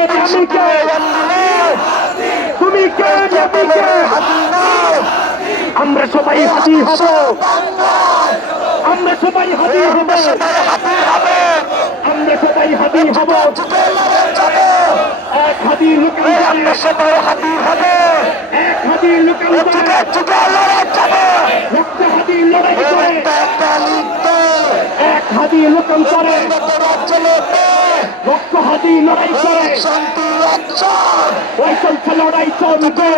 আমি কে তুমি কে আমি কে আমরা সবাই হাতি হব আমরা সবাই হাতি হব আমরা সবাই হাতি হব এক হাতি লুকানো সবাই হাতি হবে এক হাতি লুকানো রক্ত হাতি লড়াই করে এক হাতি লুকান করে রক্ত হাতি লড়াই করে ওই চলছে লড়াই চলবে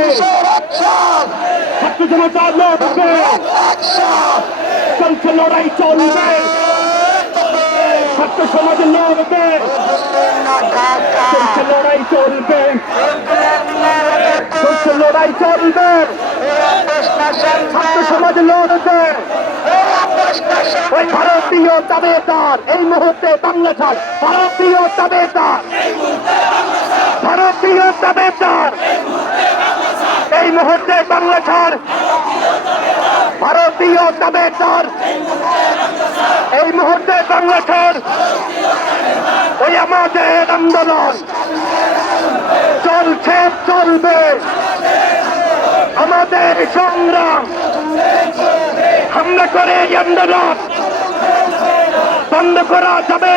ছাত্র জনতা লড়বে চলছে লড়াই চলবে ছাত্র সমাজ লড়বে চলছে লড়াই চলবে চলছে লড়াই চলবে ছাত্র সমাজ লড়বে ওই ভারতীয় দাবেদার এই মুহূর্তে বাংলা ছাড় ভারতীয় দাবেদার ভারতীয় দাবেদার এই মুহূর্তে বাংলা ছাড় ভারতীয় দাবেদার এই মুহূর্তে বাংলা ছাড় ওই আমাদের আন্দোলন চলছে চলবে আমাদের সংগ্রাম হামলা করে আন্দোলন বন্ধ করা যাবে।